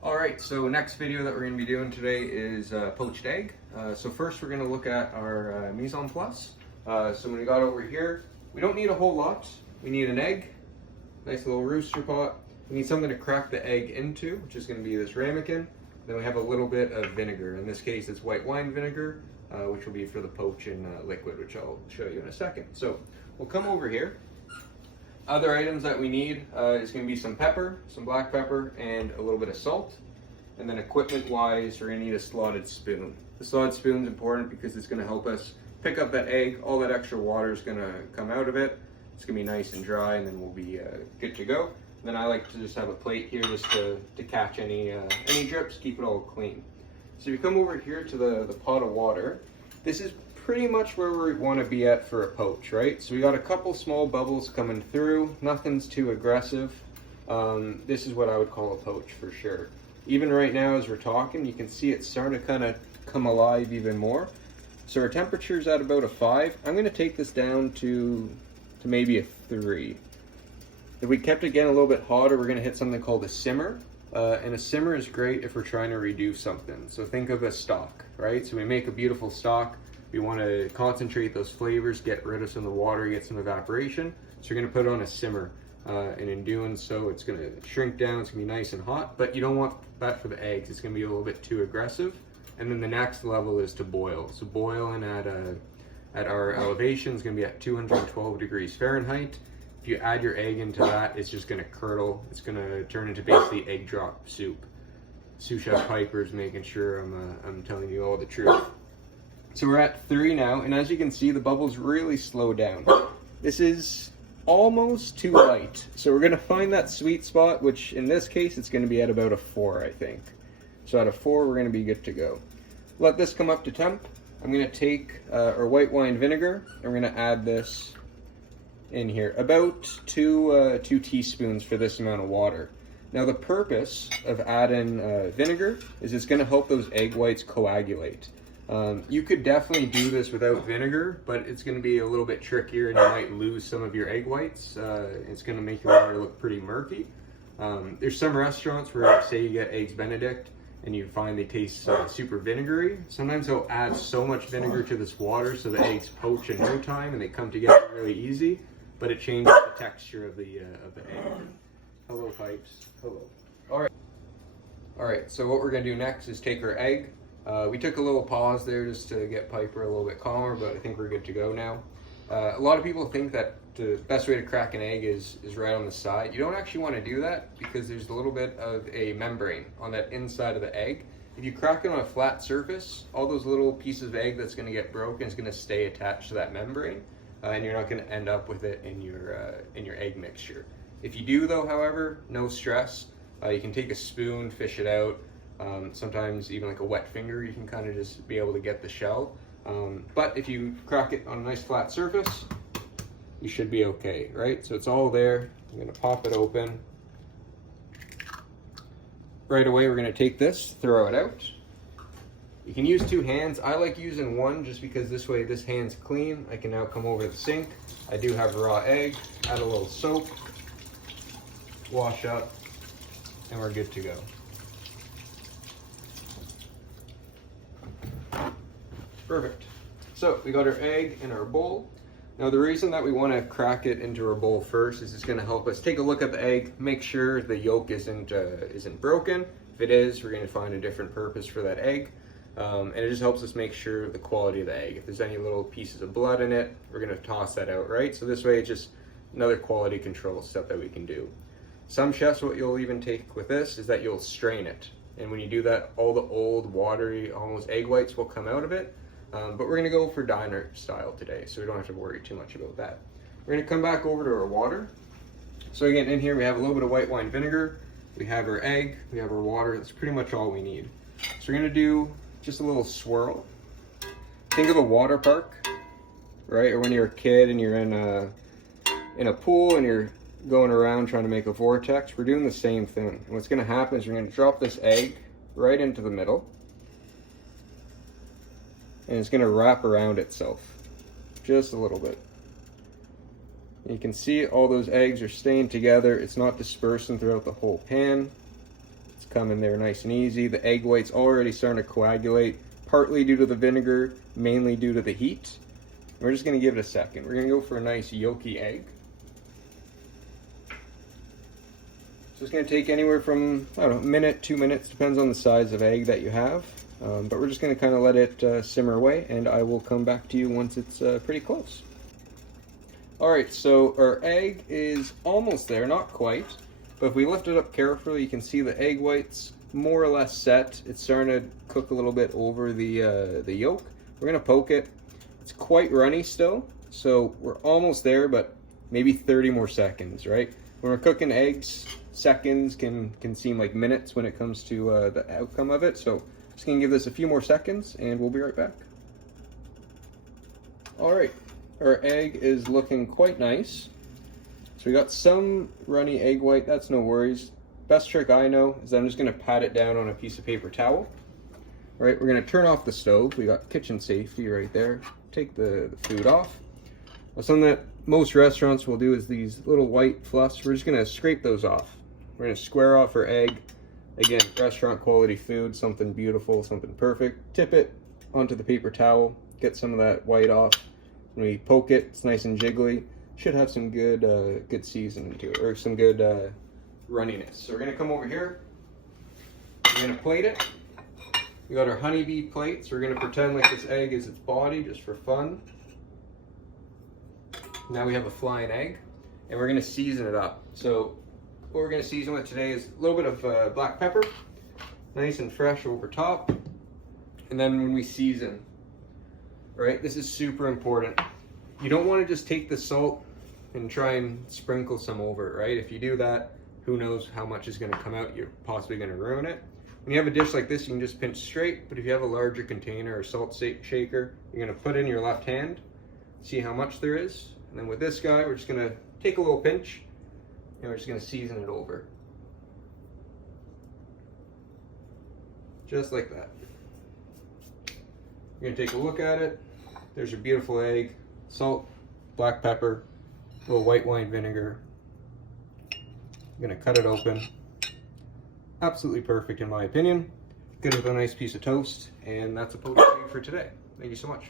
Alright, so next video that we're going to be doing today is poached egg. So first we're going to look at our mise en place. So when we got over here, we don't need a whole lot. We need an egg, nice little rooster pot. We need something to crack the egg into, which is going to be this ramekin. Then we have a little bit of vinegar. In this case it's white wine vinegar, which will be for the poaching liquid, which I'll show you in a second. So we'll come over here. Other items that we need is going to be some pepper, some black pepper, and a little bit of salt. And then equipment-wise, we're going to need a slotted spoon. The slotted spoon is important because it's going to help us pick up that egg. All that extra water is going to come out of it. It's going to be nice and dry, and then we'll be good to go. And then I like to just have a plate here just to catch any drips, keep it all clean. So if you come over here to the pot of water, this is pretty much where we want to be at for a poach, right? So we got a couple small bubbles coming through, nothing's too aggressive. This is what I would call a poach for sure. Even right now as we're talking, you can see it's starting to kind of come alive even more. So our temperature is at about a 5. I'm going to take this down to maybe a 3. If we kept it getting a little bit hotter, we're going to hit something called a simmer. And a simmer is great if we're trying to reduce something. So think of a stock, right? So we make a beautiful stock. We want to concentrate those flavors, get rid of some of the water, get some evaporation. So you're going to put it on a simmer. And in doing so, it's going to shrink down, it's going to be nice and hot, but you don't want that for the eggs. It's going to be a little bit too aggressive. And then the next level is to boil. So boiling at our elevation is going to be at 212 degrees Fahrenheit. If you add your egg into that, it's just going to curdle. It's going to turn into basically egg drop soup. Sous Chef Piper's making sure I'm telling you all the truth. So we're at 3 now, and as you can see, the bubbles really slow down. This is almost too light. So we're going to find that sweet spot, which in this case, it's going to be at about a 4, I think. So at a 4, we're going to be good to go. Let this come up to temp. I'm going to take our white wine vinegar, and we're going to add this in here. About 2 teaspoons for this amount of water. Now the purpose of adding vinegar is it's going to help those egg whites coagulate. You could definitely do this without vinegar, but it's going to be a little bit trickier and you might lose some of your egg whites. It's going to make your water look pretty murky. There's some restaurants where, say you get eggs Benedict and you find they taste super vinegary. Sometimes they'll add so much vinegar to this water so the eggs poach in no time and they come together really easy, but it changes the texture of the egg. Hello, Pipes. Hello. All right, so what we're going to do next is take our egg. We took a little pause there just to get Piper a little bit calmer, but I think we're good to go now. A lot of people think that the best way to crack an egg is right on the side. You don't actually want to do that because there's a little bit of a membrane on that inside of the egg. If you crack it on a flat surface, all those little pieces of egg that's going to get broken is going to stay attached to that membrane, and you're not going to end up with it in your egg mixture. If you do though, however, no stress. You can take a spoon, fish it out. Sometimes even like a wet finger, you can kind of just be able to get the shell. But if you crack it on a nice flat surface, you should be okay, right? So it's all there. I'm gonna pop it open. Right away, we're gonna take this, throw it out. You can use 2 hands. I like using 1 just because this way this hand's clean. I can now come over to the sink. I do have a raw egg, add a little soap, wash up, and we're good to go. Perfect. So we got our egg in our bowl. Now the reason that we want to crack it into our bowl first is it's going to help us take a look at the egg, make sure the yolk isn't broken. If it is, we're going to find a different purpose for that egg. And it just helps us make sure the quality of the egg. If there's any little pieces of blood in it, we're going to toss that out, right? So this way it's just another quality control step that we can do. Some chefs, what you'll even take with this is that you'll strain it. And when you do that, all the old, watery, almost egg whites will come out of it. But we're gonna go for diner style today, so we don't have to worry too much about that. We're gonna come back over to our water. So again, in here we have a little bit of white wine vinegar, we have our egg, we have our water. That's pretty much all we need. So we're gonna do just a little swirl. Think of a water park, right? Or when you're a kid and you're in a pool and you're going around trying to make a vortex. We're doing the same thing. And what's gonna happen is you're gonna drop this egg right into the middle. And it's going to wrap around itself just a little bit. And you can see all those eggs are staying together. It's not dispersing throughout the whole pan. It's come in there nice and easy. The egg white's already starting to coagulate, partly due to the vinegar, mainly due to the heat. We're just gonna give it a second. We're gonna go for a nice yolky egg. So it's gonna take anywhere from, I don't know, a minute, 2 minutes, depends on the size of egg that you have. But we're just gonna kind of let it simmer away, and I will come back to you once it's pretty close. All right, so our egg is almost there, not quite. But if we lift it up carefully, you can see the egg white's more or less set. It's starting to cook a little bit over the yolk. We're gonna poke it. It's quite runny still, so we're almost there, but maybe 30 more seconds, right? When we're cooking eggs, seconds can seem like minutes when it comes to the outcome of it. So just gonna give this a few more seconds and we'll be right back. All right, our egg is looking quite nice. So we got some runny egg white, that's no worries. Best trick I know is I'm just gonna pat it down on a piece of paper towel. All right, we're gonna turn off the stove. We got kitchen safety right there. Take the food off. Well, something that most restaurants will do is these little white fluffs. We're just gonna scrape those off. We're gonna square off our egg. Again, restaurant quality food, something beautiful, something perfect. Tip it onto the paper towel, get some of that white off. When we poke it, it's nice and jiggly. Should have some good good seasoning to it, or some good runniness. So we're gonna come over here. We're gonna plate it. We got our honeybee plate, so we're gonna pretend like this egg is its body, just for fun. Now we have a flying egg, and we're gonna season it up. So what we're gonna season with today is a little bit of black pepper, nice and fresh over top. And then when we season, right, this is super important. You don't wanna just take the salt and try and sprinkle some over it, right? If you do that, who knows how much is gonna come out, you're possibly gonna ruin it. When you have a dish like this, you can just pinch straight, but if you have a larger container or salt shaker, you're gonna put in your left hand, see how much there is. And then with this guy, we're just gonna take a little pinch, and we're just gonna season it over. Just like that. You're gonna take a look at it. There's your beautiful egg, salt, black pepper, a little white wine vinegar. I'm gonna cut it open. Absolutely perfect in my opinion. Good with a nice piece of toast, and that's a poached egg for today. Thank you so much.